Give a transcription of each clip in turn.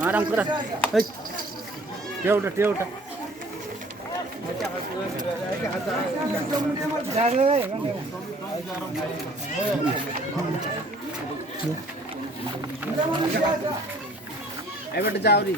आराम करा ठेवटा आई जावरी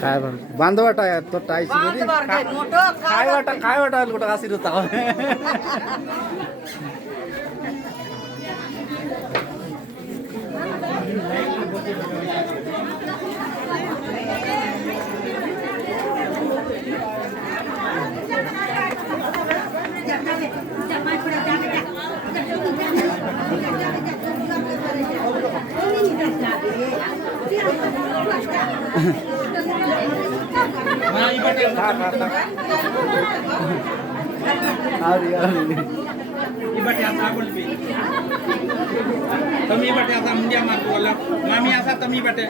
काय बांध वाटा तो टाईस काय वाटा कुठं आसिर होता तुम्ही बटे आता मुंडिया मारतो बोला मामी असा तुम्ही बटे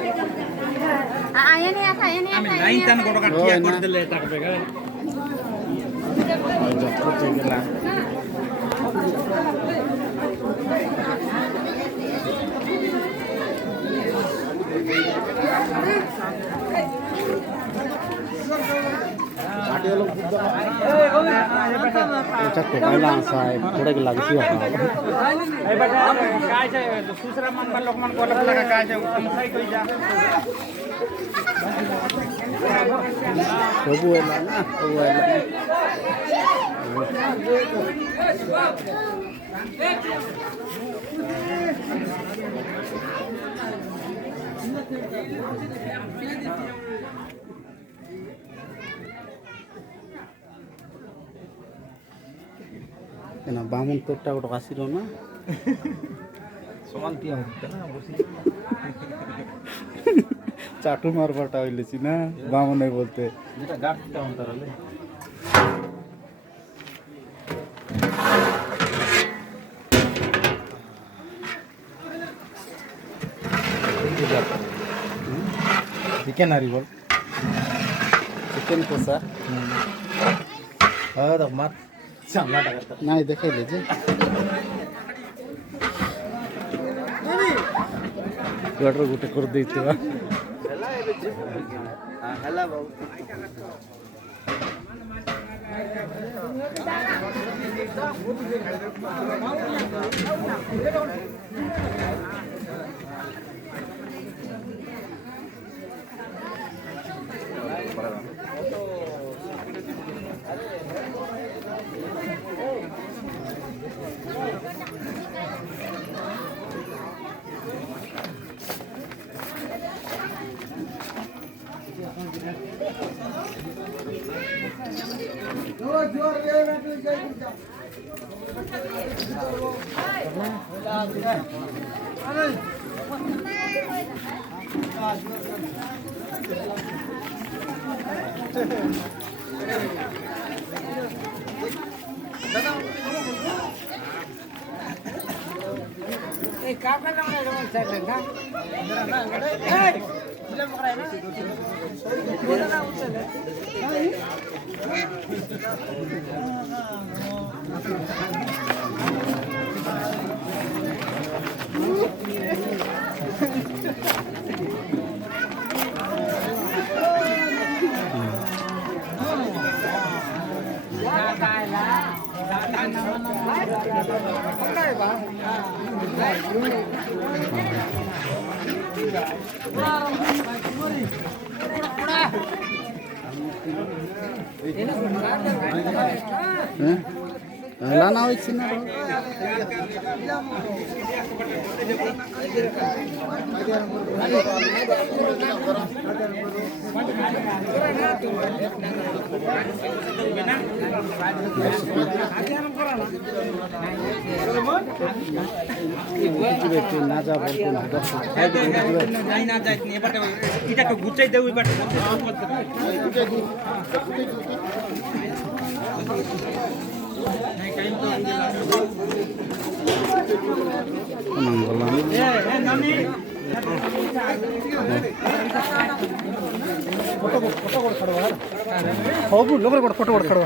येणे असा आम्ही लाईन तन कोड काटिया कोड दिले टाकबेगा दुसरा मन लोक मन कोला काय ना बामन तोटा गोटे आसिर ना चाटू मारपाटा हईले ना बामन बोलते चिकन हरी बोल चिकन कोसा मत नहीं देखे लीजिए गटर गुटे कर देते ఎలా నావు ఇచ్చినారు নাচা নাই না যাই এবারে এটাকে গুছাই দেব এবারে ಹೋಗು ಲೋಕಲ್ ಕೊಟ್ಟು ಕೊಟ್ಟು ಕೊಡು